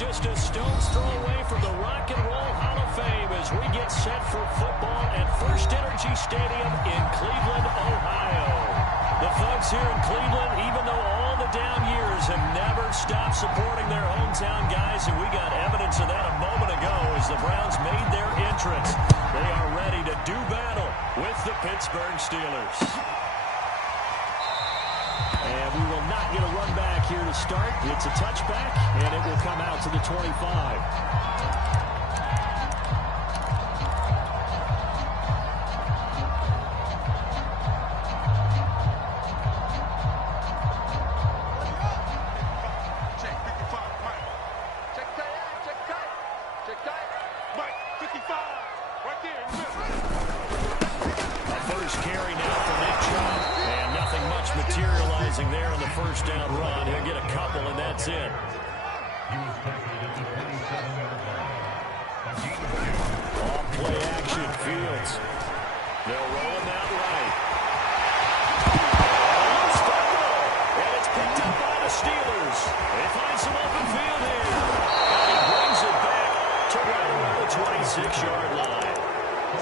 just a stone's throw away from the Rock and Roll Hall of Fame as we get set for football at First Energy Stadium in Cleveland, Ohio. The folks here in Cleveland, even though all the down years, have never stopped supporting their hometown guys, and we got evidence of that a moment ago as the Browns made their entrance. They are ready to do battle with the Pittsburgh Steelers. And we will not get a run back here to start. It's a touchback, and it will come out to the 25. There on the first down run. He'll get a couple, and that's it. All play action, Fields. They'll roll him out right. And it's picked up by the Steelers. They find some open field here. And he brings it back to right around the 26-yard line.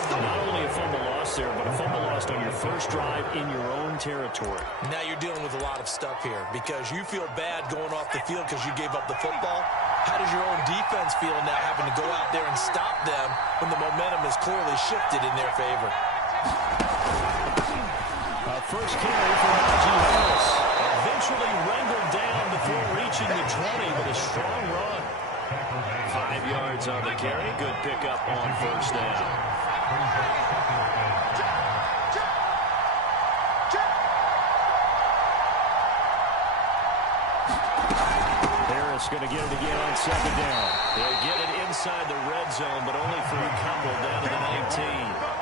Not only a fumble loss there, but a fumble lost on your first drive in your own territory. Now you're dealing with a lot of stuff here because you feel bad going off the field because you gave up the football. How does your own defense feel now having to go out there and stop them when the momentum is clearly shifted in their favor? First carry for Najee Harris. Eventually wrangled down before reaching the 20 with a strong run. 5 yards on the carry. Good pickup on first down. Harris going to get it again on second down. They'll get it inside the red zone, but only for a couple down to the 19.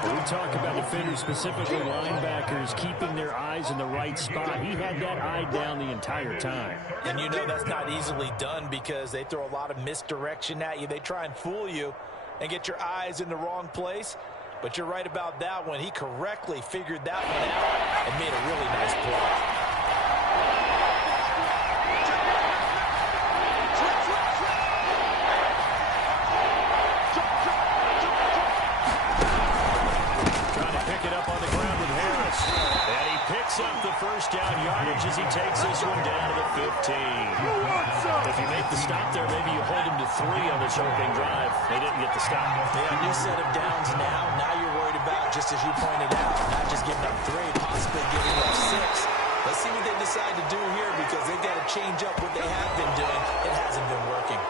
When we talk about defenders, specifically linebackers, keeping their eyes in the right spot, he had that eye down the entire time. And you know that's not easily done because they throw a lot of misdirection at you. They try and fool you and get your eyes in the wrong place. But you're right about that one. He correctly figured that one out and made a really nice play. Picks up the first down yardage as he takes this one down to the 15. If you make the stop there, maybe you hold him to 3 on this opening drive. They didn't get the stop. Yeah, new set of downs now. Now you're worried about, just as you pointed out, not just giving up 3, possibly giving up 6. Let's see what they decide to do here because they've got to change up what they have been doing. It hasn't been working.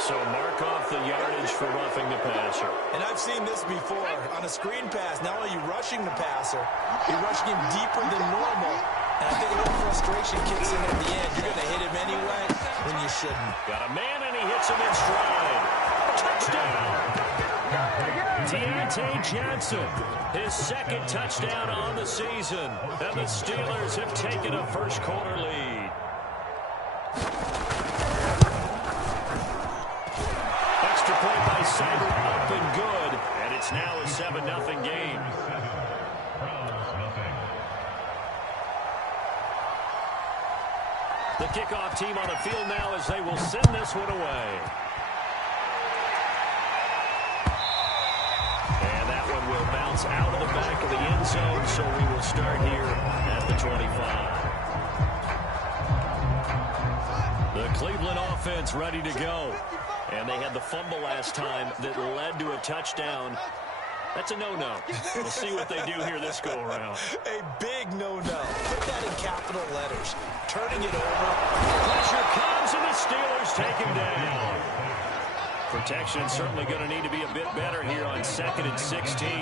So mark off the yardage for roughing the passer. And I've seen this before. On a screen pass, not only are you rushing the passer, you're rushing him deeper than normal. And I think a little frustration kicks in at the end. You're going to hit him anyway when you shouldn't. Got a man, and he hits him in stride. Touchdown! Deontay Johnson, his second touchdown on the season. And the Steelers have taken a first-quarter lead. Extra point by Seibert, up and good, and it's now a 7-0 game. The kickoff team on the field now as they will send this one away. And that one will bounce out of the back of the end zone, so we will start here at the 25. The Cleveland offense ready to go. And they had the fumble last time that led to a touchdown. That's a no-no. We'll see what they do here this go-around. A big no-no. Put that in capital letters. Turning it over. Pressure comes, and the Steelers take him down. Protection certainly going to need to be a bit better here on 2nd and 16.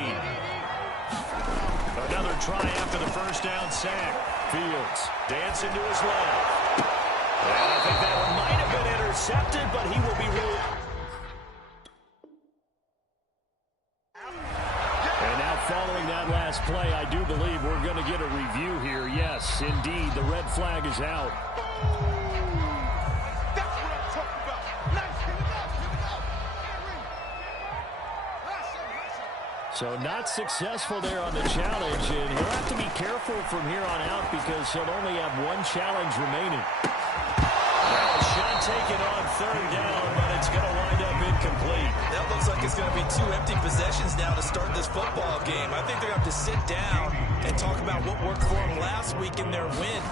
Another try after the first down sack. Fields dancing to his left. And I think that one might have been intercepted, but he will be ruled. And now following that last play, I do believe we're going to get a review here. Yes, indeed, the red flag is out. That's what I'm talking about. So not successful there on the challenge, and he'll have to be careful from here on out because he'll only have one challenge remaining. Well, Shante take it on third down, but it's going to wind up incomplete. That looks like it's going to be 2 empty possessions now to start this football game. I think they're going to have to sit down and talk about what worked for them last week in their win.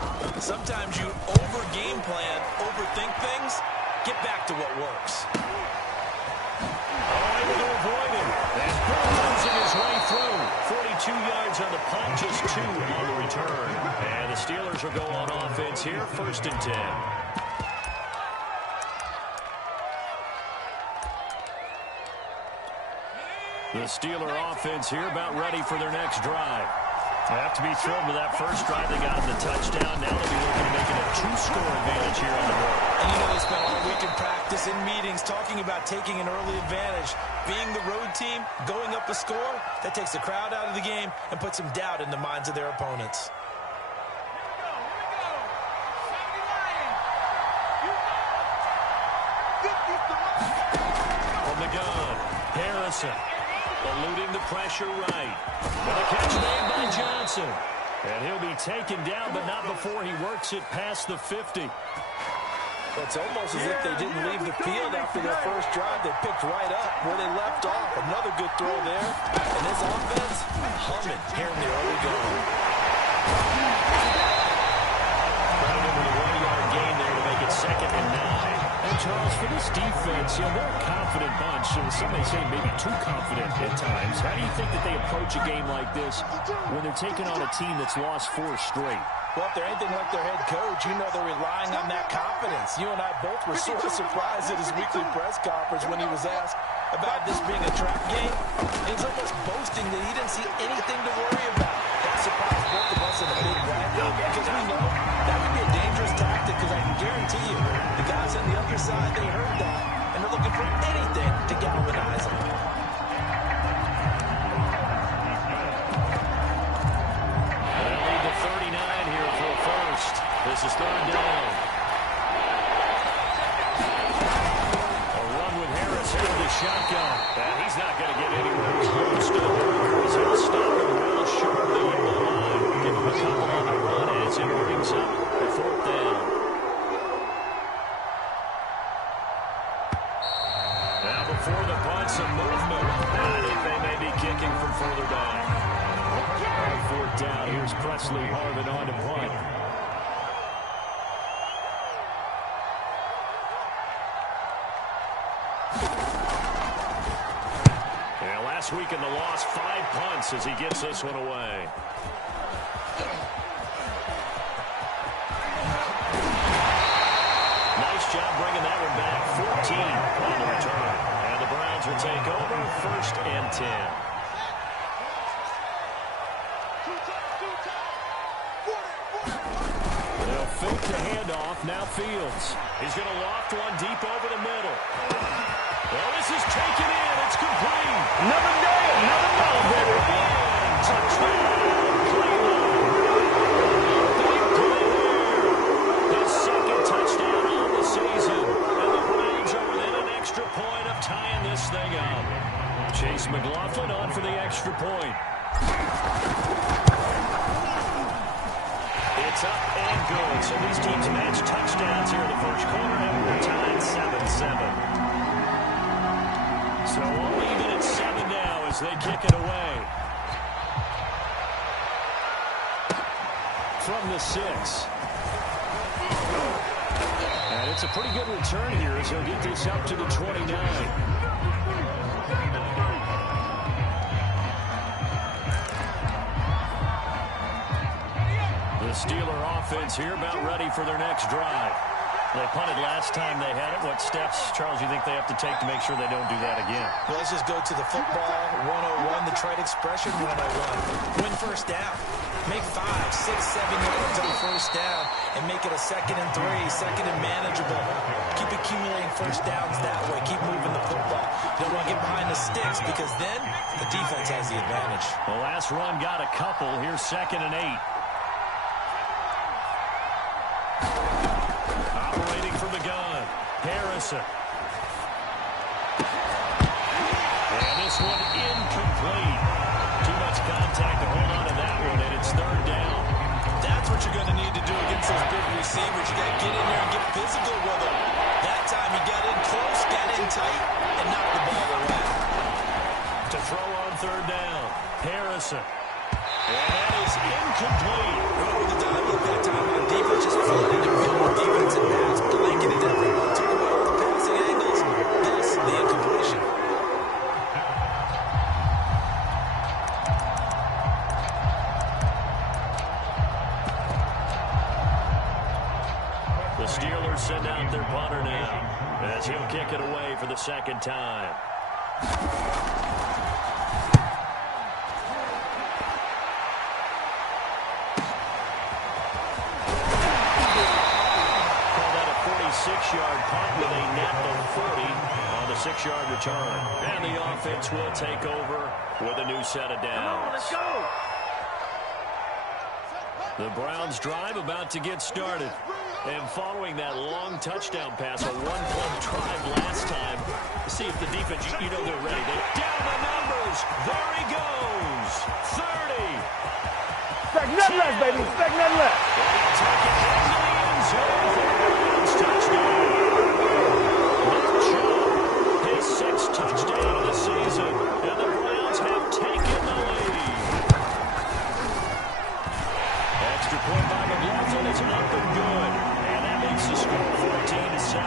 Sometimes you over-game plan, overthink things, get back to what works. Able to avoid it. And losing his way through. 42 yards on the punt, just 2 on the return. And the Steelers will go on offense here, 1st and 10. The Steeler offense here about ready for their next drive. They have to be thrilled with that first drive. They got him the touchdown. Now they'll be looking to make it a 2-score advantage here on the road. And you know they spent all week in practice, in meetings, talking about taking an early advantage. Being the road team, going up a score, that takes the crowd out of the game and puts some doubt in the minds of their opponents. From the gun, Harrison. Eluding the pressure right. And a catch made by Johnson. And he'll be taken down, but not before he works it past the 50. It's almost as if they didn't leave the field after their first drive. They picked right up where they left off. Another good throw there. And this offense, humming here in the early going. Right over the 1-yard gain there to make it 2nd and 9. And Charles, for this defense, they're a confident bunch. Some may say maybe too confident at times. How do you think that they approach a game like this when they're taking on a team that's lost 4 straight? Well, if they're anything like their head coach, you know they're relying on that confidence. You and I both were sort of surprised at his weekly press conference when he was asked about this being a trap game. He was almost boasting that he didn't see anything to worry about. That surprised both of us in a big way because we know that would be a dangerous tactic because I can guarantee you the guys on the other side, they heard that, and they're looking for anything to galvanize them. This is 3rd down. A run with Harris out of the shotgun. And he's not going to get anywhere close to the markers. He'll stop him real short of the yellow line. Give him a couple on the run as it brings up the 4th down. Now before the punt, some movement. I think they may be kicking from further back. On 4th down, here's Presley Harvin on to punt. Last week in the loss, 5 punts as he gets this one away. Nice job bringing that one back. 14 on the return. And the Browns will take over 1st and 10. They'll fake the handoff. Now Fields. He's going to loft one deep over the middle. Well, this is taken in. It's complete. Another day, another Melville. Touchdown, Cleveland. Big play there. His 2nd touchdown on the season. And the Browns are within an extra point of tying this thing up. Chase McLaughlin on for the extra point. It's up and good. So these teams match touchdowns here in the first quarter, and we're tied 7-7. So all even at 7 now as they kick it away. From the 6. And it's a pretty good return here as he'll get this up to the 29. The Steeler offense here about ready for their next drive. They punted last time they had it. What steps, Charles, you think they have to take to make sure they don't do that again? Well, let's just go to the football 101, the trade expression 101. Win first down. Make 5, 6, 7 yards on first down and make it a 2nd and 3, 2nd and manageable. Keep accumulating first downs that way. Keep moving the football. You don't want to get behind the sticks because then the defense has the advantage. The last run got a couple. Here's 2nd and 8. Operating from the gun, Harrison. And this one incomplete. Too much contact to hold on to that one, and it's 3rd down. That's what you're going to need to do against those big receivers. You got to get in there and get physical with them. That Harrison. And that is incomplete. Over the dive look that time on defense, just flooded the field with defensive backs, blanketed everyone, took away all the passing angles. This, the incompletion. The Steelers send out their punter now as he'll kick it away for the second time. Call that a 46-yard punt with a net of 40 on the 6-yard return. And the offense will take over with a new set of downs. Let's go. The Browns drive about to get started. And following that long touchdown pass, a one-play drive last time, see if the defense, you know they're ready. They down the numbers. There he goes. 30. Expect nothing less, baby. Expect nothing less. Take it into the end zone for the Browns touchdown. Nick Chubb, his 6th touchdown of the season. And the Browns have taken the lead. Extra point by McLaughlin is up and good. And that makes the score 14-7.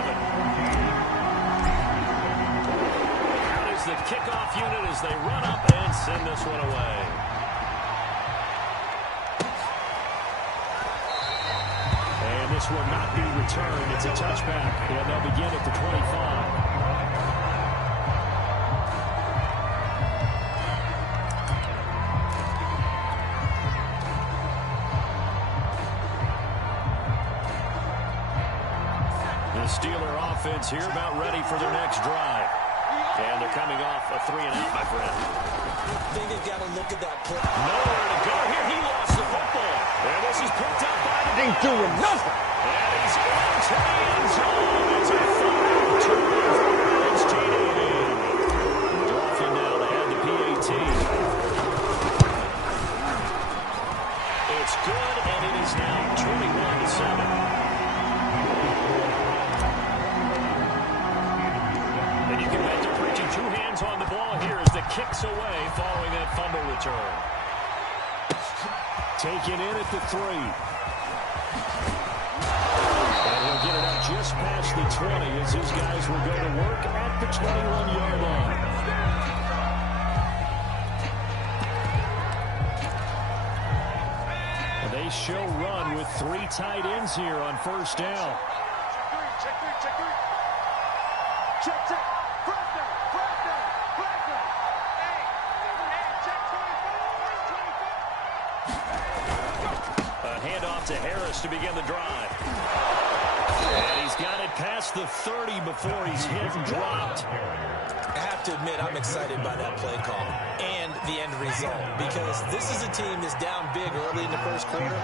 Out is the kickoff unit as they run up and send this one away. And this will not be returned. It's a touchback. And they'll begin at the 25. The Steeler offense here about ready for their next drive. And they're coming off a 3-and-out, my friend. I think they've got to look at that play. Nowhere to go here. He lost the football. And this is picked up by the... Ain't doing nothing. And he's into the end zone. It's a 5-2 TD. Dolphin now to add the PAT. It's good, and it is now 21-7. And you can bet they're preaching two hands on the ball here as the kicks away following that fumble return. Taken in at the 3. And he'll get it up just past the 20 as his guys will go to work at the 21-yard line. And they show run with 3 tight ends here on first down. Check three. Check. First down. Hey, check 24. A handoff to Harris to begin the drive. And he's got it past the 30 before he's hit and dropped. I have to admit, I'm excited by that play call and the end result because this is a team that's down big early in the first quarter,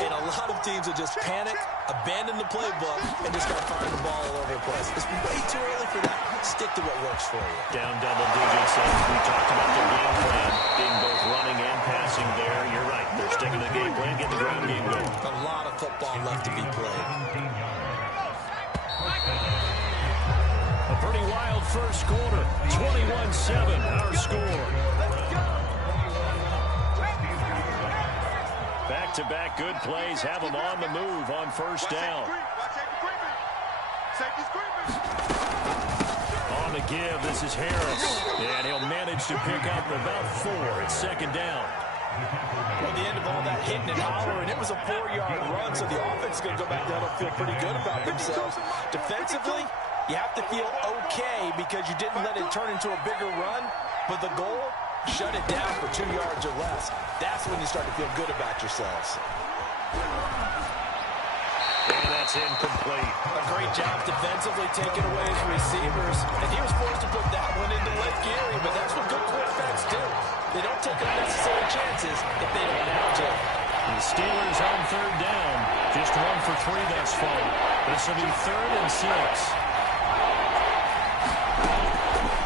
and a lot of teams will just panic, abandon the playbook, and just start firing the ball all over the place. It's way too early for that. Stick to what works for you. Down double digits, and we talked about their game plan being both running and passing there. You're right. They're sticking to the game plan, getting the ground game going. A lot of football left to be played. A pretty wild first quarter. 21-7, our score. Back-to-back good plays have them on the move on first down. On the give, this is Harris. And he'll manage to pick up about 4 at second down. Well, the end of all that hitting and hollering, it was a 4-yard run, so the offense is going to go back down and feel pretty good about themselves. Defensively, you have to feel okay because you didn't let it turn into a bigger run, but the goal, shut it down for 2 yards or less. That's when you start to feel good about yourselves. And that's incomplete. A great job defensively taking away his receivers, and he was forced to put that one into left Gary, but that's what good quarterbacks do. They don't take unnecessary chances if they don't have to. The Steelers on third down. Just 1 for 3 thus far. This will be 3rd and 6.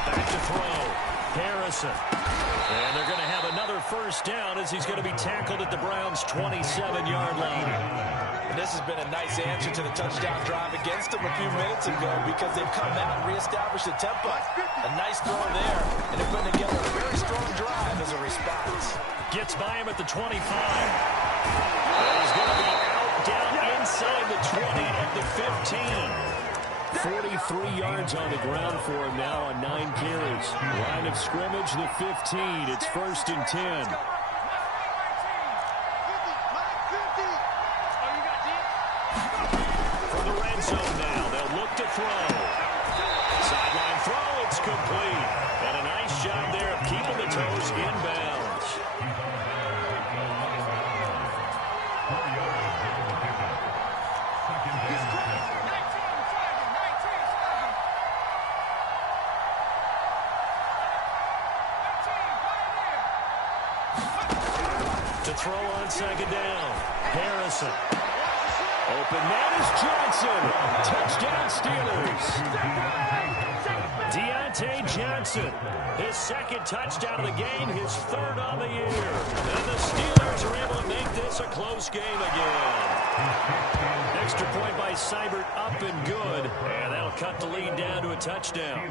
Back to throw. Harrison. And they're going to have another first down as he's going to be tackled at the Browns' 27-yard line. And this has been a nice answer to the touchdown drive against them a few minutes ago because they've come out and reestablished the tempo. A nice throw there, and they're putting together a very strong drive as a response. Gets by him at the 25. And he's going to be out down inside the 20 at the 15. 43 yards on the ground for him now on 9 carries. Line of scrimmage, the 15. It's 1st and 10. For the red zone now, they'll look to throw. Sideline throw, it's complete. And a nice job there of keeping the toes inbounds. To throw on 2nd down. Harrison. Open man is Johnson. Touchdown Steelers. Deontay Johnson. His 2nd touchdown of the game. His 3rd on the year. And the Steelers are able to make this a close game again. Extra point by Seibert up and good. And that'll cut the lead down to a touchdown.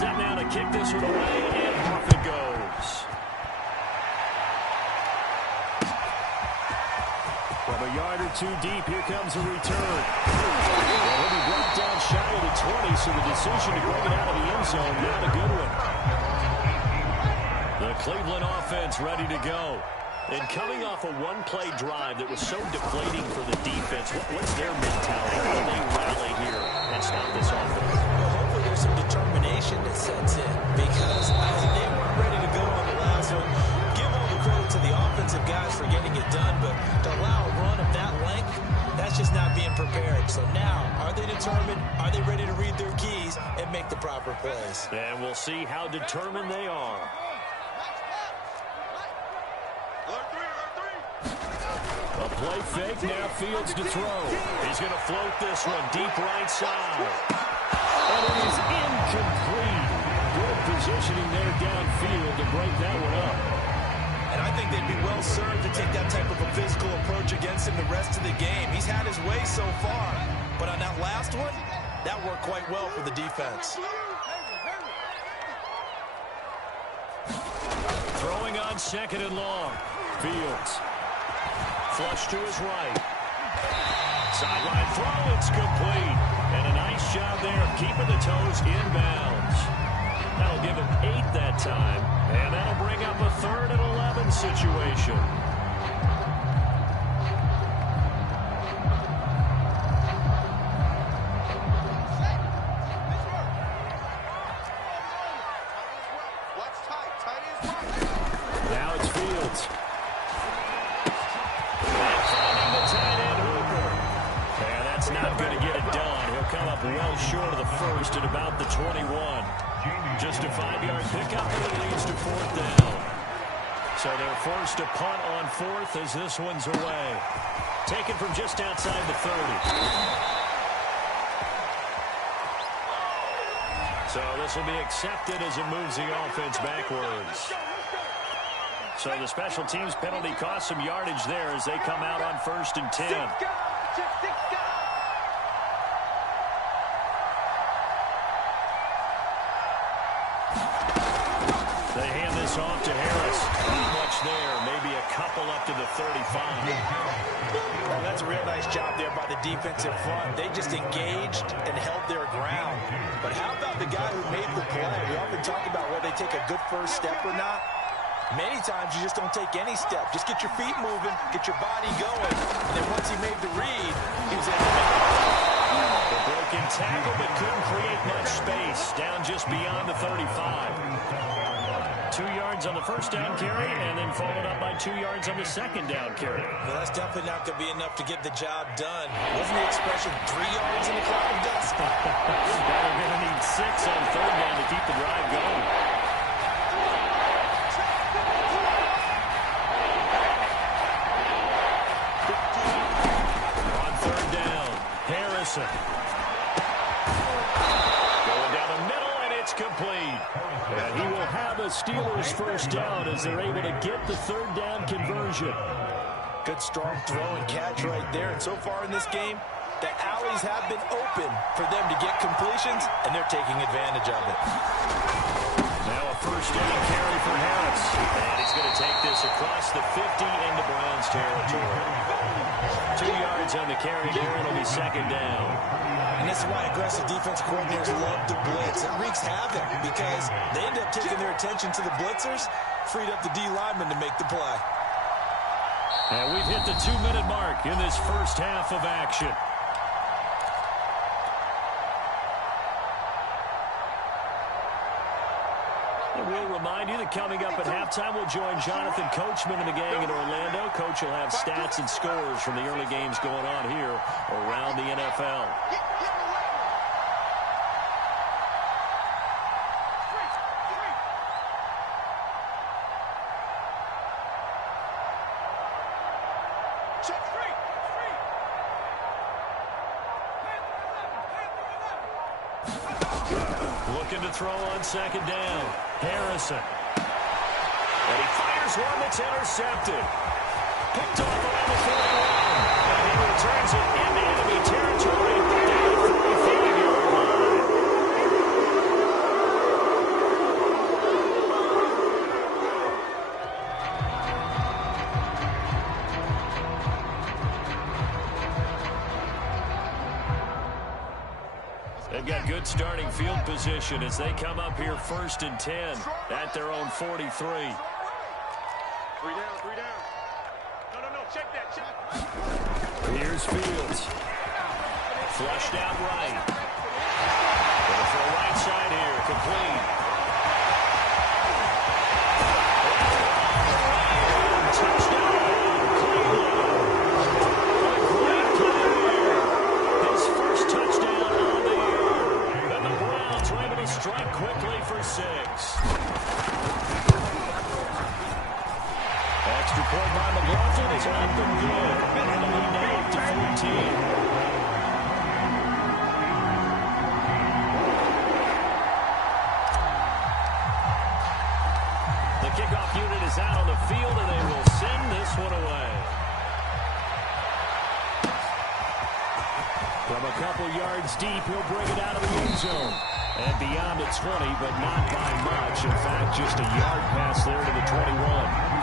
Set now to kick this one away, and off it goes. From a yard or 2 deep, here comes a return. Well, he'll be brought down shy of the 20, so the decision to bring it out of the end zone, not a good one. The Cleveland offense ready to go. And coming off a one-play drive that was so deflating for the defense, what's their mentality? How do they rally here and stop this offense? Well, hopefully there's some determination that sets in because they weren't ready to go on the last one. Give all the credit to the offensive guys for getting it done, but to allow a run of that length, that's just not being prepared. So now, are they determined? Are they ready to read their keys and make the proper plays? And we'll see how determined they are. A play fake, now Fields to throw. He's going to float this one deep right side. And it is incomplete. Good positioning there downfield to break that one up. And I think they'd be well served to take that type of a physical approach against him the rest of the game. He's had his way so far, but on that last one, that worked quite well for the defense. Throwing on 2nd and long. Fields. Flush to his right. Sideline throw, it's complete. And a nice job there of keeping the toes inbounds. That'll give him 8 that time. And that'll bring up a 3rd and 11 situation. Now it's Fields. Not going to get it done. He'll come up well short of the 1st at about the 21. Just a 5-yard pickup, and it leads to 4th down. So they're forced to punt on 4th as this one's away. Taken from just outside the 30. So this will be accepted as it moves the offense backwards. So the special teams penalty cost some yardage there as they come out on 1st and 10. They hand this off to Harris. Not much there. Maybe a couple up to the 35. Well, that's a real nice job there by the defensive front. They just engaged and held their ground. But how about the guy who made the play? We often talk about whether they take a good first step or not. Many times you just don't take any step. Just get your feet moving, get your body going. And then once he made the read, he was able to make it. The broken tackle, but couldn't create much space. Down just beyond the 35. 2 yards on the 1st down carry, and then followed up by 2 yards on the 2nd down carry. Well, that's definitely not going to be enough to get the job done. Wasn't the expression 3 yards in the cloud of dust? They're going to need 6 on 3rd down to keep the drive going. On 3rd down, Harrison. Going down the middle, and it's complete. And he will have a Steelers first down as they're able to get the third down conversion. Good strong throw and catch right there. And so far in this game, the alleys have been open for them to get completions, and they're taking advantage of it. Now a first down carry for Harris. And he's going to take this across the 50 into Browns territory. 2 yards on the carry there, and it'll be second down. And this is why aggressive defense coordinators love to blitz. It wreaks havoc because they end up taking their attention to the blitzers, freed up the D lineman to make the play. And we've hit the 2-minute mark in this first half of action. And we'll remind you that coming up at halftime, we'll join Jonathan Coachman and the gang in Orlando. Coach will have stats and scores from the early games going on here around the NFL. Looking to throw on second down. Harrison. And he fires one that's intercepted. Picked off around the 41. And he returns it into enemy territory down the 45-yard line. They've got good starting field position as they come up here first and 10 at their own 43. 3 down, 3 down. No, check that, check. Here's Fields. Flushed out right. Going for a right side here, complete. Touchdown, Cleveland. Great play here. His first touchdown on the year. And the Browns are able to strike quickly for 6. Extra point by McLaughlin is up and good. And the lead now up to 14. The kickoff unit is out on the field, and they will send this one away. From a couple yards deep, he'll bring it out of the end zone. And beyond the 20, but not by much. In fact, just a yard pass there to the 21.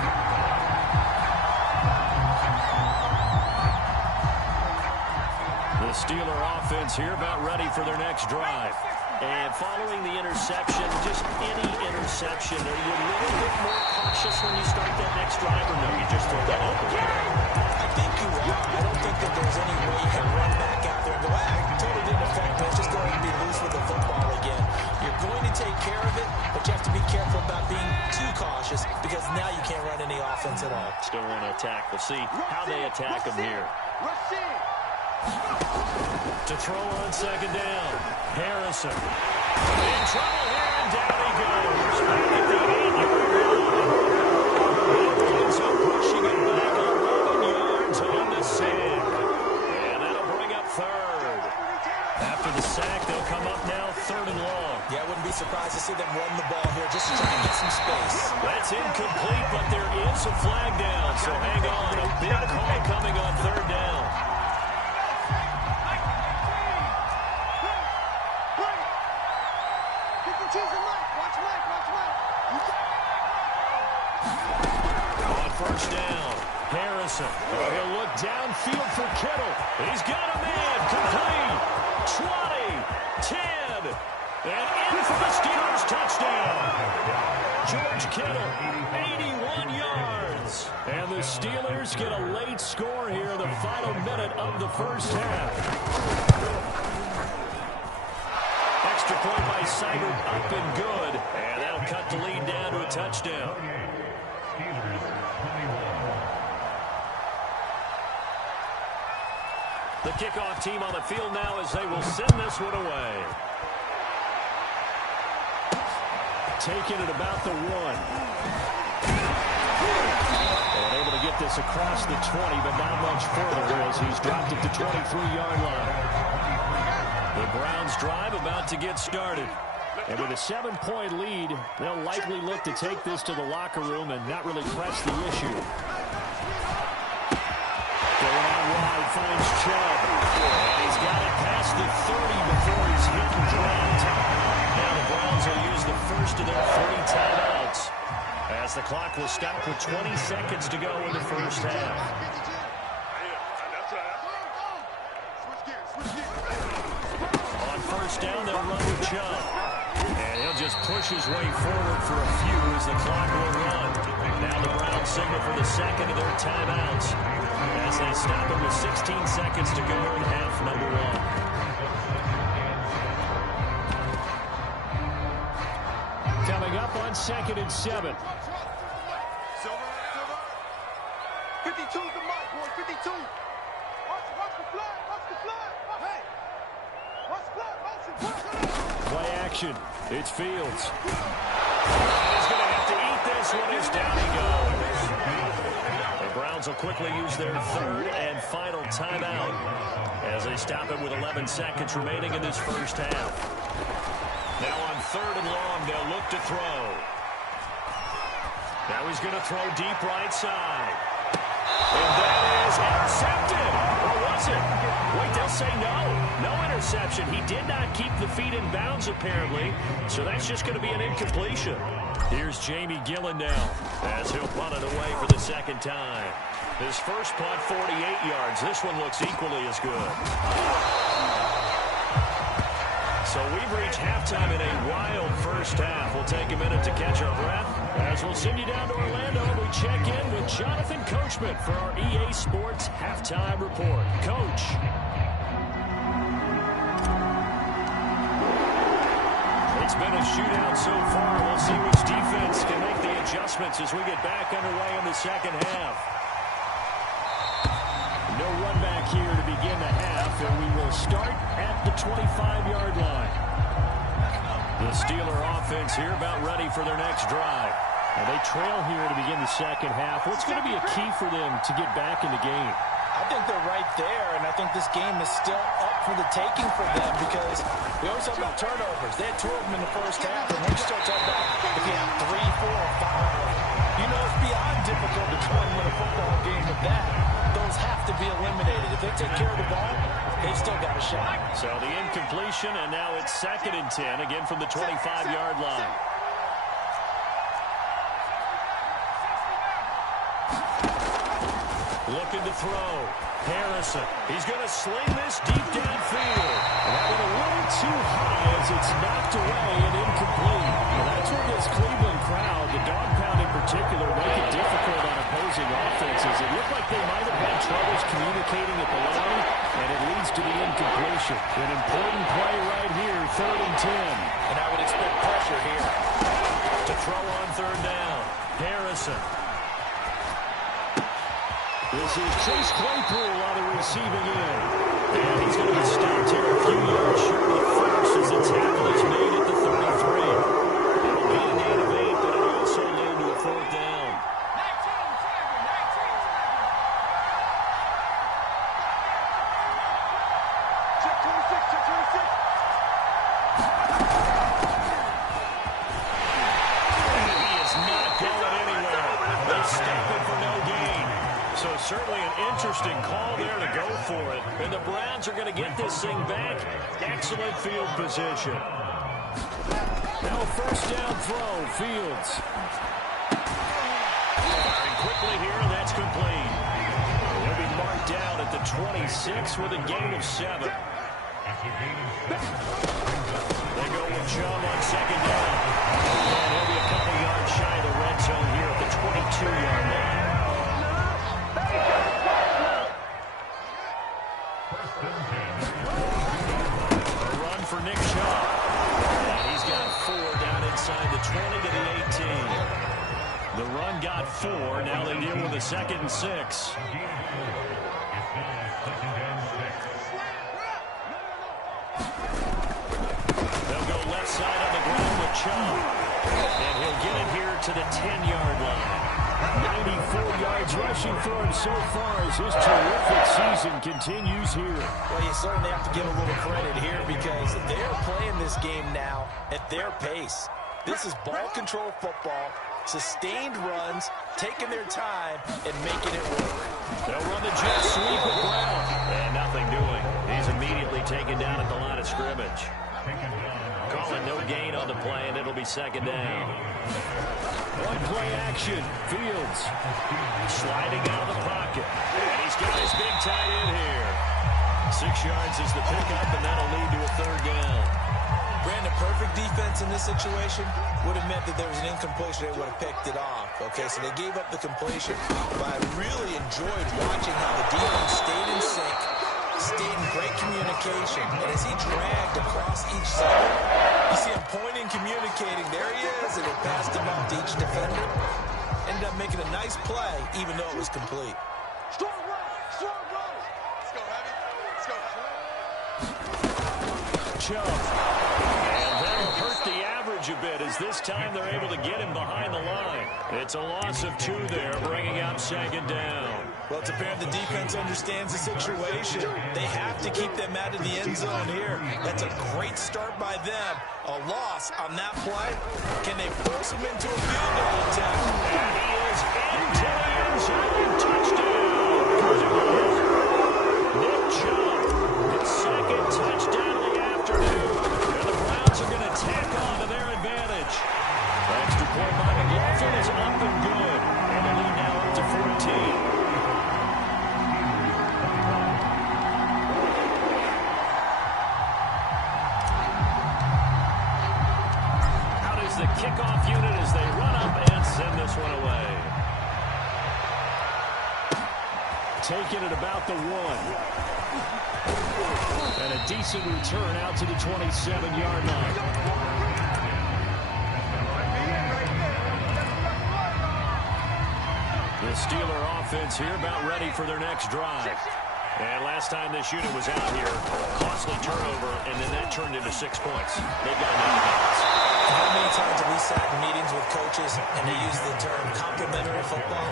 The Steeler offense here about ready for their next drive. And following the interception, just any interception, are you a little bit more cautious when you start that next drive, or no, you just throw that open? I think you are. I don't think that there's any way you can run back out there and go, totally didn't affect me. It's just going to be loose with the football again. You're going to take care of it, but you have to be careful about being too cautious because now you can't run any offense at all. Still want to attack. We'll see how they attack them here. To throw on second down. Harrison. In trouble here, and down he goes. Back at the 8-yard line. Ends up pushing it back 11 yards on the sack. And that'll bring up third. After the sack, they'll come up now third and long. Yeah, I wouldn't be surprised to see them run the ball here just to try and get some space. That's incomplete, but there is a flag down, so hang on. A big call coming on third down. On first down, Harrison. Oh, he'll look downfield for Kittle. He's got a man. Complete. 20, 10, and in for the Steelers touchdown. George Kittle, 81 yards. And the Steelers get a late score here in the final minute of the first half. Extra point by Seibert, up and good. And that'll cut the lead down to a touchdown. The kickoff team on the field now as they will send this one away. Taking it about the 1. And able to get this across the 20, but not much further as he's dropped at the 23-yard line. The Browns drive about to get started. And with a 7-point lead, they'll likely look to take this to the locker room and not really press the issue. Going out wide, finds Chubb. And he's got it past the 30 before he's hit and dropped. Now the Browns will use the first of their 3 timeouts, as the clock will stop with 20 seconds to go in the first half. On first down, they'll run with Chubb. And he'll just push his way forward for a few as the clock will run. Now the Browns signal for the second of their timeouts, as they stop him with 16 seconds to go in half number 1. Coming up on 2nd and 7. 52's the mark, boys. 52. Watch the flag. Watch the flag. Hey. Watch the flag. Motion. Play action. It's Fields. He's going to have to eat this one as down he goes. The Browns will quickly use their 3rd and final timeout, as they stop it with 11 seconds remaining in this first half. Now on 3rd and long, they'll look to throw. Now he's going to throw deep right side. And that is intercepted. Or was it? Wait, they'll say no. No interception. He did not keep the feet in bounds, apparently. So that's just going to be an incompletion. Here's Jamie Gillen now, as he'll punt it away for the 2nd time. His first punt, 48 yards. This one looks equally as good. So we've reached halftime in a wild first half. We'll take a minute to catch our breath, as we'll send you down to Orlando and we check in with Jonathan Coachman for our EA Sports Halftime Report. Coach. It's been a shootout so far. We'll see which defense can make the adjustments as we get back underway in the second half. No run back here to begin the half, and we will start at the 25-yard line. The Steeler offense here about ready for their next drive. And they trail here to begin the second half. What's going to be a key for them to get back in the game? I think they're right there, and I think this game is still up for the taking for them, because we always talk about turnovers. They had 2 of them in the first half, and we're still talking about if you have 3, 4, or 5. You know, it's beyond difficult to try and win a football game with that. Those have to be eliminated. If they take care of the ball, they've still got a shot. So the incompletion, and now it's 2nd and 10, again from the 25-yard line. Looking to throw. Harrison. He's going to sling this deep downfield. That went a little too high as it's knocked away and incomplete. Well, that's where this Cleveland crowd, the dog pound in particular, make it difficult on opposing offenses. It looked like they might have had troubles communicating at the line, and it leads to the incompletion. An important play right here, 3rd and 10. And I would expect pressure here. To throw on 3rd down. Harrison. This is Chase Claypool on the receiving end. And he's going to be stopped here a few yards short of first as the tackle is made at the 33. It'll be a gain of 8, but it'll also lead to a 4th down. Check 26, check 26. And he is not going anywhere. They stop it for no gain. So certainly an interesting call there to go for it. And the Browns are going to get this thing back. Excellent field position. Now first down throw, Fields. Firing quickly here, and that's complete. He'll be marked down at the 26 with a gain of 7. They go with Chubb on 2nd down. And he'll be a couple yards shy of the red zone here at the 22-yard line. A run for Nick Chubb. And he's got 4 down inside the 20 to the 18. The run got 4. Now they deal with a 2nd and 6. They'll go left side on the ground with Chubb. And he'll get it here to the 10-yard line. 94 yards rushing for him so far as his terrific season continues here. Well, you certainly have to give a little credit here because they're playing this game now at their pace. This is ball control football, sustained runs, taking their time, and making it work. They'll run the jet sweep at Brown. And nothing doing. He's immediately taken down at the line of scrimmage. Calling no gain on the play, and it'll be second down. One play action. Fields sliding out of the pocket. And he's got his big tight end here. 6 yards is the pickup, and that'll lead to a third down. Brandon, perfect defense in this situation would have meant that there was an incompletion. They would have picked it off. Okay, so they gave up the completion, but I really enjoyed watching how the defense stayed in sync, stayed in great communication, and as he dragged across each side, you see him pointing, communicating. There he is, and it passed him off to each defender. Ended up making a nice play, even though it was complete. Strong run. Strong run. Let's go, Heavy. Let's go. Chubb. And that'll hurt the average a bit as this time they're able to get him behind the line. It's a loss of 2 there, bringing up second down. Well, it's apparent the defense understands the situation. They have to keep them out of the end zone here. That's a great start by them. A loss on that play. Can they force him into a field goal attempt? And he is into the end zone. Touchdown. Nick Chubb, his second touchdown of the afternoon. And the Browns are going to tack on to their advantage. Extra point by McLaughlin is up and good. And the lead now up to 14. The kickoff unit as they run up and send this one away. Taking it about the 1. And a decent return out to the 27-yard line. The Steeler offense here about ready for their next drive. And last time this unit was out here, costly turnover, and then that turned into 6 points. They've got another bounce. How many times have we sat in meetings with coaches and they use the term complementary football?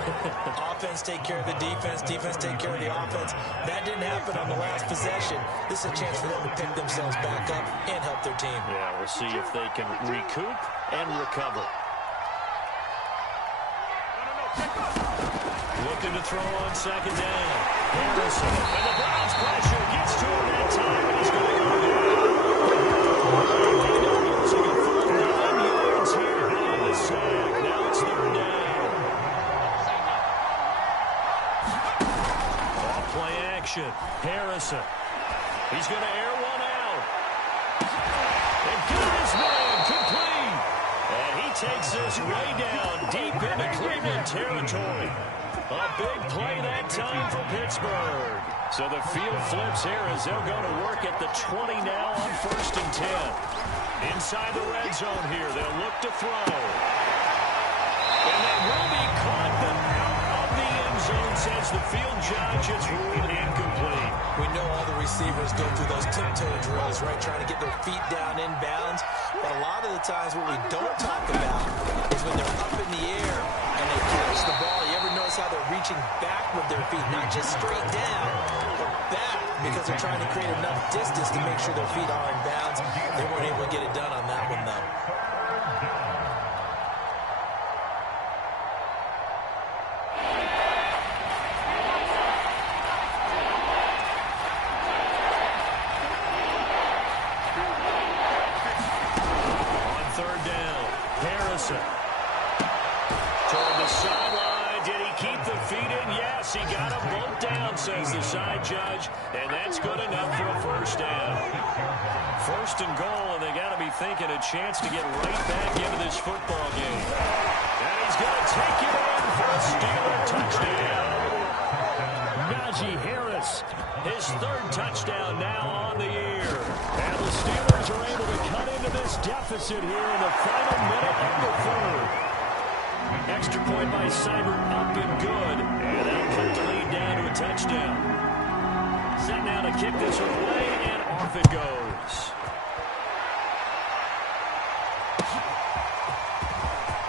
Offense take care of the defense, defense take care of the offense. That didn't happen on the last possession. This is a chance for them to pick themselves back up and help their team. Yeah, we'll see if they can recoup and recover. Looking to throw on second down. Harrison. And the Browns pressure gets to him that time, and he's going to go down. Losing a full 9 yards here on the sack. Now it's third down. Off play action. Harrison. He's going to air one out. And got his man complete. And he takes this way down deep into Cleveland territory. A big play that time for Pittsburgh. So the field flips here as they'll go to work at the 20 now on 1st and 10. Inside the red zone here, they'll look to throw. And that will be caught, but out of the end zone says the field judge. It's ruled incomplete. We know all the receivers go through those tiptoe drills, right, trying to get their feet down inbounds. But a lot of the times what we don't talk about is when they're up in the air and they catch the ball. You ever notice how they're reaching back with their feet, not just straight down, but back, because they're trying to create enough distance to make sure their feet are in bounds. They weren't able to get it done on that one, though. On third down, Harrison. Toward the sideline. Did he keep the feet in? Yes, he got him bumped down, says the side judge. And that's good enough for a first down. First and goal, and they got to be thinking a chance to get right back into this football game. And he's going to take it in for a Steeler touchdown. Najee Harris, his 3rd touchdown now on the year. And the Steelers are able to cut into this deficit here in the final minute of the 3rd. Extra point by Seibert, up and good. And that'll cut the lead down to a touchdown. Set now to kick this one away, and off it goes.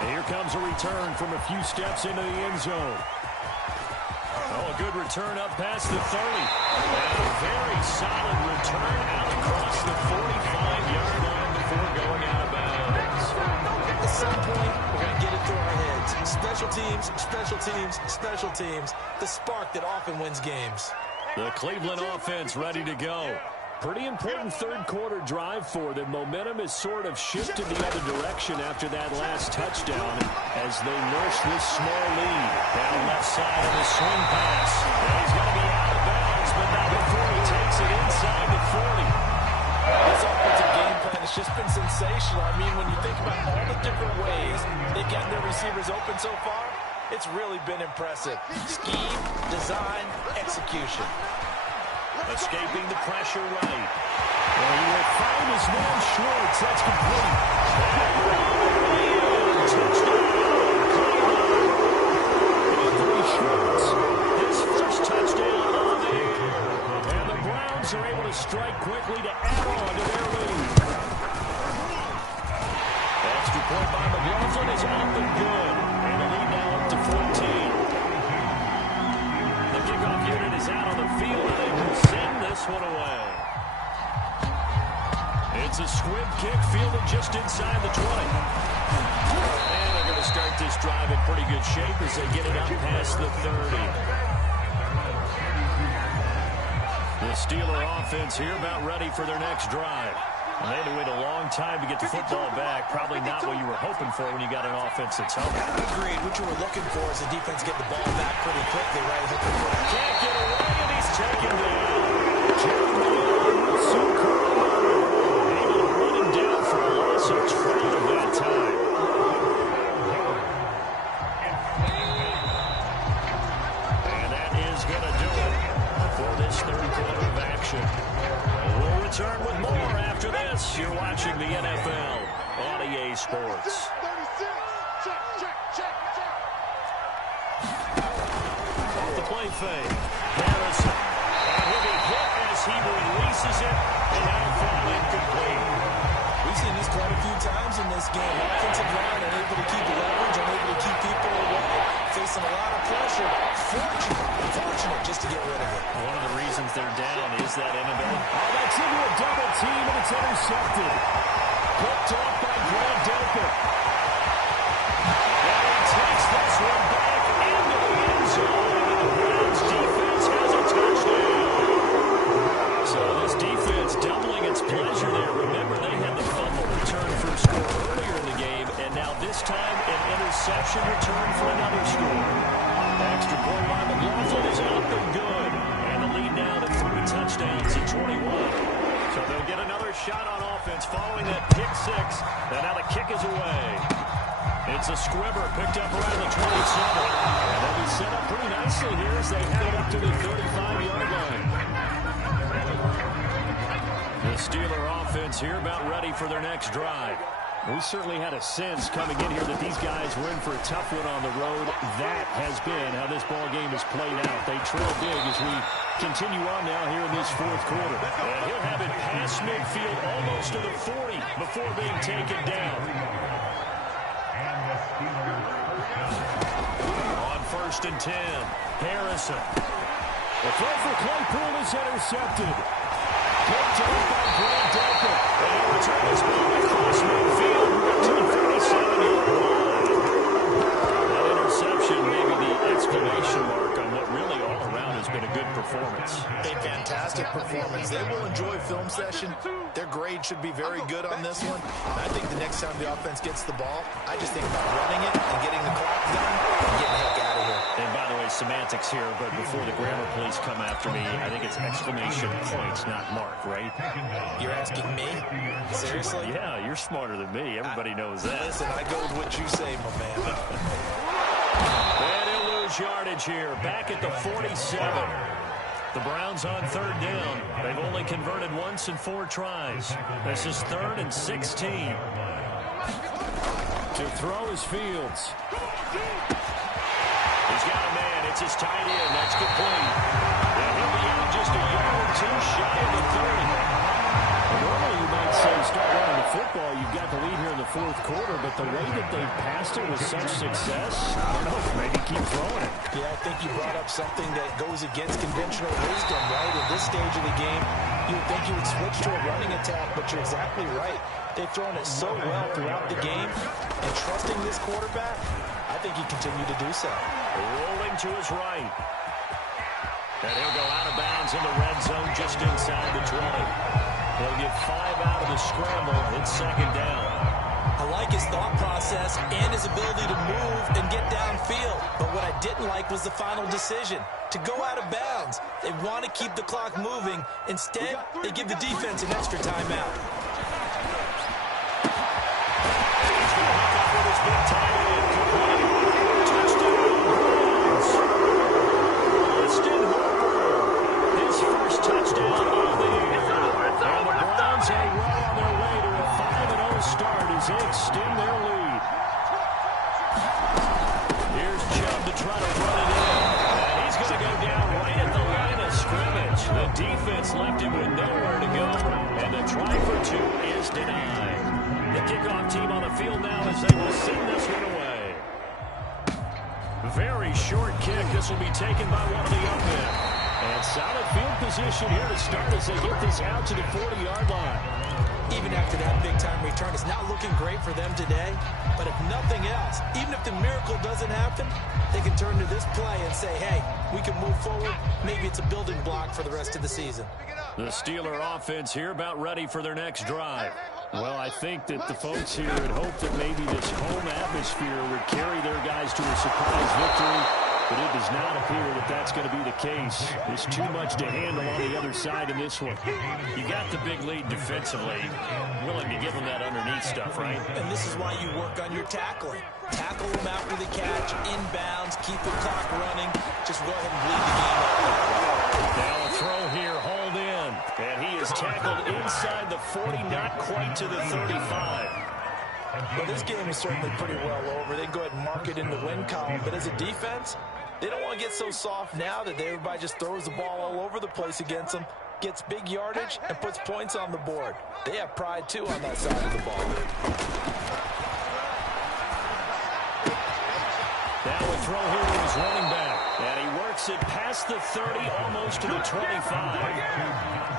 And here comes a return from a few steps into the end zone. Oh, a good return up past the 30. And a very solid return out across the 45-yard line before going out of bounds. At some point, we're going to get it through our heads. Special teams, special teams, special teams. The spark that often wins games. The Cleveland offense ready to go. Pretty important third-quarter drive for them. Momentum has sort of shifted the other direction after that last touchdown as they nurse this small lead. Down left side on the swing pass. And he's going to be out of bounds, but not before he takes it inside the 40. This offensive game plan has just been sensational. I mean, when you think about all the different ways they've gotten their receivers open so far, it's really been impressive. Scheme, design, execution. Escaping the pressure right. Well, he will find his man Schwartz. That's complete. Touchdown, Anthony Schwartz. His first touchdown of the year. And the Browns are able to strike quickly to add on to their lead. Extra point by McLaughlin is up and good. And the lead now up to 14. The kickoff unit is out on the field, and they will send this one away. It's a squib kick fielded just inside the 20. And they're going to start this drive in pretty good shape as they get it up past the 30. The Steeler offense here about ready for their next drive. And they had to wait a long time to get the football back. Probably not what you were hoping for when you got an offense that's healthy. Agreed. What you were looking for is the defense get the ball back pretty quickly, right? Can't get away, and he's taken down. Able to run him down for a loss of 12 that time. And that is going to do it for this third quarter of action. We'll return with more after this. You're watching the NFL on EA Sports. 36. Check, check, check, check. Off the play fake. Harrison. And he'll be hit as he releases it. And that'll fall incomplete. We've seen this quite a few times in this game. Offensive line unable to keep leverage, unable to keep people away, facing a lot of pressure. Fortunate just to get rid of it. One of the reasons they're down is that inability. Oh, that's into a double team, and it's intercepted. Picked off by Grant Delpit. And he takes this one back into the end zone. And the Browns defense has a touchdown. So this defense doubling its pleasure there. Remember, they had the fumble return from score earlier in the game, and now this time an interception return for another score. Extra point by McLaughlin is up and good. And the lead now to 3 touchdowns at 21. So they'll get another shot on offense following that pick 6. And now the kick is away. It's a squibber picked up around the 27. And they'll be set up pretty nicely here as they head up to the 35-yard line. The Steeler offense here about ready for their next drive. We certainly had a sense coming in here that these guys were in for a tough one on the road. That has been how this ball game has played out. They trail big as we continue on now here in this fourth quarter. And he'll have it past midfield almost to the 40 before being taken down. On 1st and 10, Harrison. The throw for Claypool is intercepted. Picked up by Grant Delpit. And he'll return this ball across midfield to the 37-yard line. That interception may be the exclamation mark on what really all around has been a good performance. A fantastic performance. They will enjoy film session. Their grade should be very good on this one. I think the next time the offense gets the ball, I just think about running it and getting the clock done and getting the heck out of here. And by the way, semantics here, but before the grammar police come after me, I think it's exclamation points, not mark, right? You're asking me? Seriously? Yeah, you're smarter than me. Everybody knows that. Listen, I go with what you say, my man. And he'll lose yardage here. Back at the 47. The Browns on 3rd down. They've only converted once in 4 tries. This is 3rd and 16. To throw is Fields. He's got a man. It's his tight end. That's complete. And he'll be out just a yard or 2 shy of the 30. Normally you might say start running the football. You've got the lead here in the fourth quarter, but the way that they've passed it with such success, I don't know, maybe keep throwing it. Yeah, I think you brought up something that goes against conventional wisdom, right? At this stage of the game, you would think you would switch to a running attack, but you're exactly right. They've thrown it so well throughout the game, and trusting this quarterback, I think he continued to do so. Rolling to his right. And he'll go out of bounds in the red zone just inside the 20. He'll get 5 out of the scramble. It's second down. I like his thought process and his ability to move and get downfield. But what I didn't like was the final decision, to go out of bounds. They want to keep the clock moving. Instead, they give the defense an extra timeout. He's going to hook up with his big tight end. Touchdown, Browns. Austin Hooper. His first touchdown of the year. And the Browns are well on their way to a 5-0 start as they extend their lead. Here's Chubb to try to run it in. And he's going to go down right at the line of scrimmage. The defense left him with nowhere to go. And the try for 2 is denied. The kickoff team on the field now as they will send this one away. Very short kick. This will be taken by one of the young men. And solid field position here to start as they get this out to the 40-yard line. Even after that big-time return, it's not looking great for them today. But if nothing else, even if the miracle doesn't happen, they can turn to this play and say, hey, we can move forward. Maybe it's a building block for the rest of the season. The Steeler offense here about ready for their next drive. Well, I think that the folks here had hoped that maybe this home atmosphere would carry their guys to a surprise victory, but it does not appear that that's going to be the case. There's too much to handle on the other side in this one. You got the big lead defensively, willing to give them that underneath stuff, right? And this is why you work on your tackling. Tackle them after the catch, inbounds, keep the clock running. Just go ahead and bleed the game out. Now a throw here, hauled in, and he is tackled inside the 40, not quite to the 35. Well, this game is certainly pretty well over. They can go ahead and mark it in the win column, but as a defense, they don't want to get so soft now that everybody just throws the ball all over the place against them, gets big yardage, and puts points on the board. They have pride, too, on that side of the ball. Now a throw here to his running back. And he works it past the 30, almost to the 25.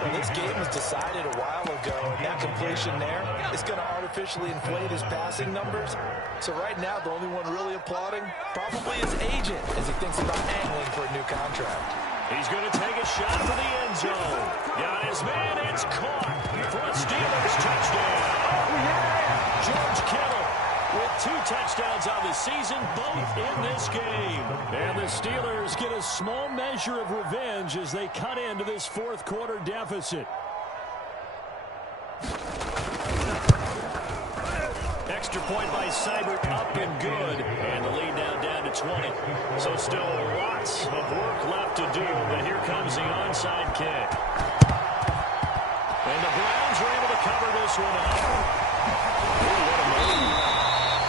Well, this game was decided a while ago, and that completion there is going to artificially inflate his passing numbers. So right now, the only one really applauding probably his agent as he thinks about angling for a new contract. He's going to take a shot for the end zone. Got his man, it's caught for a Steelers touchdown. George Kittle with 2 touchdowns on the season, both in this game. And the Steelers get a small measure of revenge as they cut into this fourth quarter deficit. Extra point by Seibert, up and good. And the lead now down to 20. So still lots of work left to do, but here comes the onside kick. And the Browns are able to cover this one up. Ooh, what a move.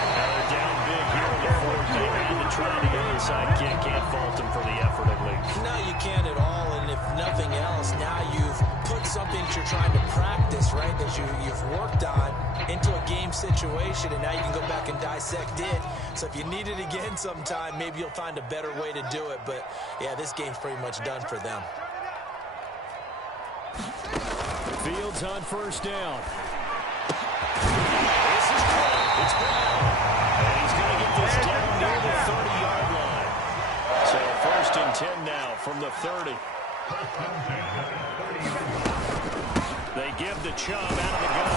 Now they're down big here in the fourth. They had to try the onside kick. Can't fault them for the effort, at least. No, you can't at all, and if nothing else, now you've put something that you're trying to practice, right, that you've worked on into a game situation, and now you can go back and dissect it. So if you need it again sometime, maybe you'll find a better way to do it. But, yeah, this game's pretty much done for them. Fields on first down. This is Brown. It's Brown. And he's going to get this down near the 30-yard line. So first and 10 now from the 30. They give the Chubb out of the gun.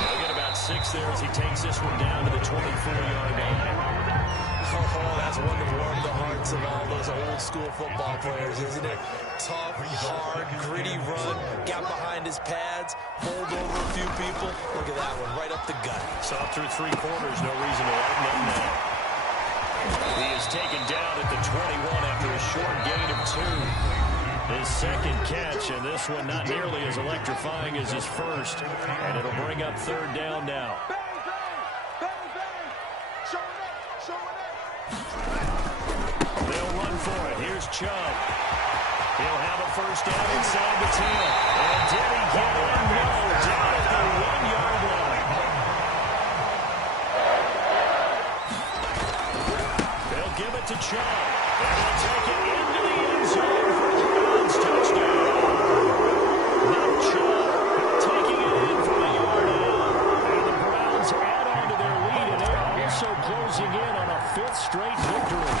They'll get about 6 there as he takes this one down to the 24-yard line. Oh, that's one to warm the hearts of all those old-school football players, isn't it? Tough, hard, gritty run, got behind his pads, pulled over a few people. Look at that one, right up the gut. Saw through 3 quarters, no reason to lighten up now. He is taken down at the 21 after a short gain of 2. His second catch, and this one not nearly as electrifying as his first. And it'll bring up third down now. They'll run for it. Here's Chubb. He'll have a first down inside the 10. And did he get in? No, down at the 1-yard line. They'll give it to Chubb. And he'll take it into the end zone for the Browns touchdown. Nick Chubb taking it in from a yard out. And the Browns add on to their lead, and they're also closing in on a 5th straight victory.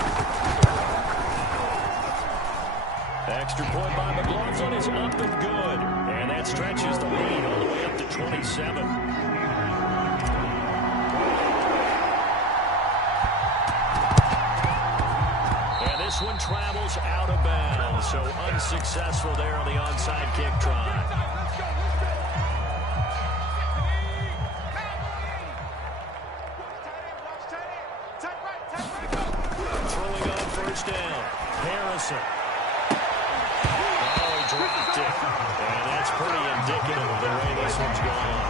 Extra point by McLaughlin is up and good. And that stretches the lead all the way up to 27. And this one travels out of bounds. So unsuccessful there on the onside kick try. Throwing on first down. Harrison. Dropped it. And that's pretty indicative of the way this one's gone.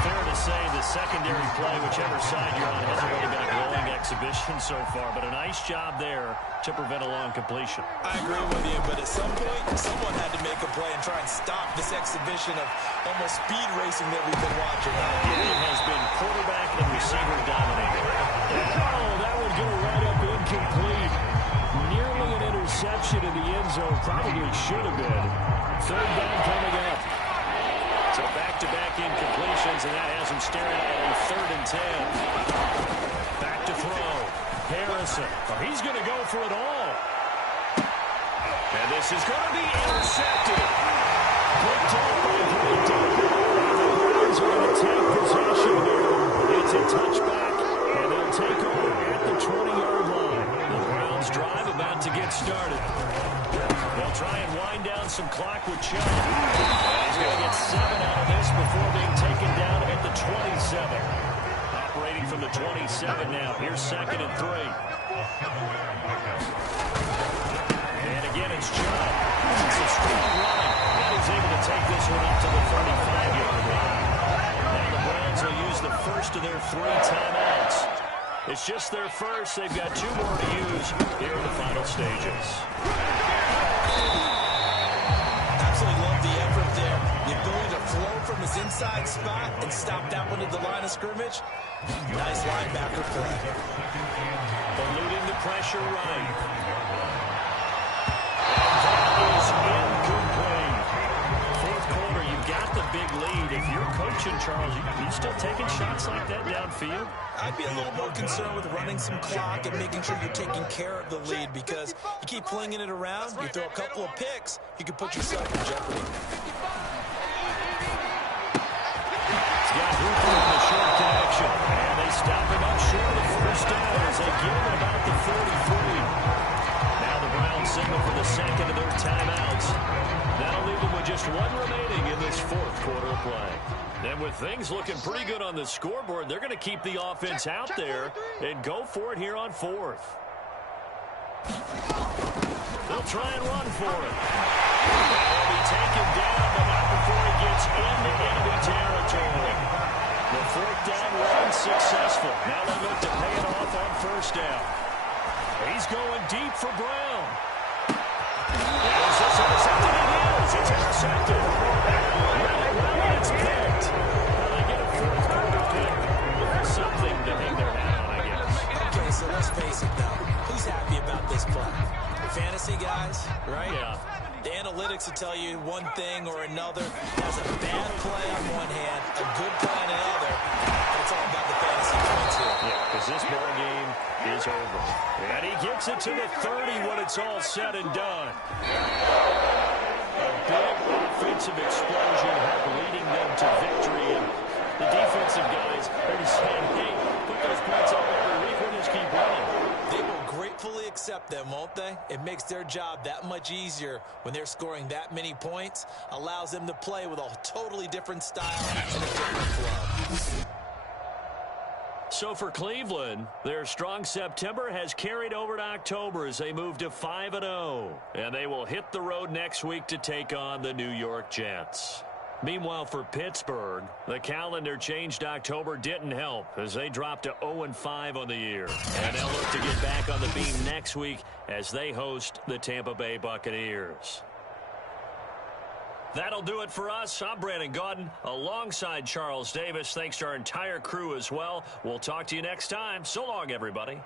Fair to say the secondary play, whichever side you're on, hasn't really been a glowing exhibition so far, but a nice job there to prevent a long completion. I agree with you, but at some point, someone had to make a play and try and stop this exhibition of almost speed racing that we've been watching. It has been quarterback and receiver dominated. Oh, that would go right up incomplete. Nearly an interception in the end zone. Probably should have been. Third down coming up. So back-to-back incompletions, and that has him staring at a 3rd and 10. Back to throw. Harrison. Oh, he's going to go for it all. And this is going to be intercepted. Picked off by Greg Duncan. The Browns are going to take possession here. It's a touchback, and they'll take over at the 20-yard line. The Browns drive about to get started. They'll try and wind down some clock with Chubb. He's going to get 7 out of this before being taken down at the 27. Operating from the 27 now. Here's 2nd and 3. And again, it's Chubb. It's a strong run. And he's able to take this one up to the 35-yard line. Now the Browns will use the first of their 3 timeouts. It's just their first. They've got 2 more to use here in the final stages. Absolutely love the effort there. The ability to flow from his inside spot and stop that one at the line of scrimmage. Nice linebacker play. Eluding the pressure right. And that is incomplete. 4th quarter, you've got the big lead. If you're coaching, Charles, you still taking shots like that downfield? I'd be a little more concerned with running some clock and making sure you're taking care of the lead, because you keep flinging it around, you throw a couple of picks, you can put yourself in jeopardy. He's got Hooper in the short connection, and they stop him up short of the first down as they give him about the 43. Now the Browns signal for the 2nd of their timeouts. That'll leave them with just 1 remaining in this 4th quarter of play. And with things looking pretty good on the scoreboard, they're going to keep the offense out there and go for it here on 4th. They'll try and run for it. They'll be taken down, but not before he gets into enemy territory. The 4th down run successful. Now they look to pay it off on first down. He's going deep for Brown. Is this intercepted? It is. It's intercepted. Well, it's picked. Well, they get a 4th quarter pick. Something to hang their hat on, I guess. Okay, so let's face it, though. Who's happy about this play? Fantasy guys, right? Yeah. The analytics will tell you one thing or another. Has a bad play on one hand, a good play on another. But it's all about the fantasy points here. Yeah, because this ball game is over. And he gets it to the 30 when it's all said and done. A big offensive explosion helped leading them to victory. And the defensive guys are just saying, hey, put those points up every week. We'll just keep running. They will gratefully accept them, won't they? It makes their job that much easier when they're scoring that many points. Allows them to play with a totally different style and a different flow. So for Cleveland, their strong September has carried over to October as they move to 5-0. And they will hit the road next week to take on the New York Jets. Meanwhile, for Pittsburgh, the calendar changed October didn't help as they dropped to 0-5 on the year. And they'll look to get back on the beam next week as they host the Tampa Bay Buccaneers. That'll do it for us. I'm Brandon Gaudin alongside Charles Davis. Thanks to our entire crew as well. We'll talk to you next time. So long, everybody.